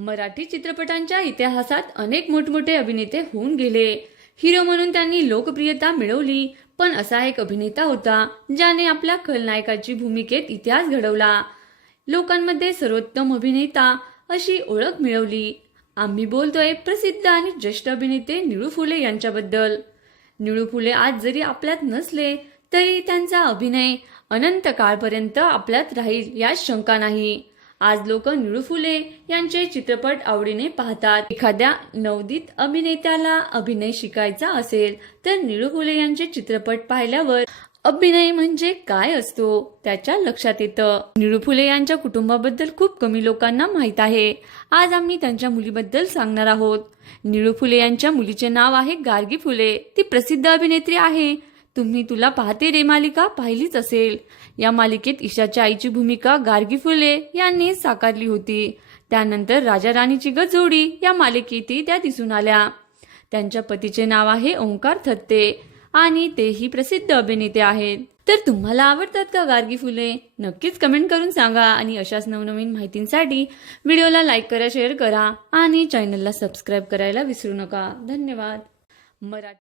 मराठी चित्रपटांच्या इतिहासात अनेक मोठमोठे अभिनेते होऊन गेले. हिरो म्हणून त्यांनी लोकप्रियता मिळवली पण असा एक अभिनेता होता ज्याने आपल्या खलनायकाची भूमिकेत इतिहास घडवला. लोकांमध्ये सर्वोत्तम अभिनेता अशी ओळख मिळवली. आम्ही बोलतोय प्रसिद्ध आणि ज्येष्ठ अभिनेते निळू फुले यांच्याबद्दल. निळू फुले आज जरी आपल्यात नसले तरी त्यांचा अभिनय अनंत काळपर्यंत आपल्यात राहील यात शंका नाही. आज लोक निळू फुले यांचे चित्रपट आवडीने पाहतात. एखाद्या नवोदित अभिनेत्याला अभिनय शिकायचा असेल तर निळू फुले यांचे चित्रपट पाहिल्यावर अभिनय म्हणजे काय असतो त्याच्या लक्षात येतं. निळू फुले यांच्या कुटुंबाबद्दल खूप कमी लोकांना माहीत आहे. आज आम्ही त्यांच्या मुलीबद्दल सांगणार आहोत. निळू फुले यांच्या मुलीचे नाव आहे गार्गी फुले. ती प्रसिद्ध अभिनेत्री आहे. तुम्ही तुला पाहते रे मालिका पाहिलीच असेल. या मालिकेत ईशाच्या आईची भूमिका गार्गी फुले यांनी साकारली होती. त्यानंतर राजा राणीची गजोडी या मालिकेतही त्या दिसून आल्या. त्यांच्या पतीचे नाव आहे ओंकार थत्ते आणि तेही प्रसिद्ध अभिनेते आहेत. तर तुम्हाला आवडतात का गार्गी फुले? नक्कीच कमेंट करून सांगा आणि अशाच नवनवीन माहितींसाठी व्हिडिओला लाईक करा शेअर करा आणि चॅनलला सबस्क्राईब करायला विसरू नका. धन्यवाद. मराठी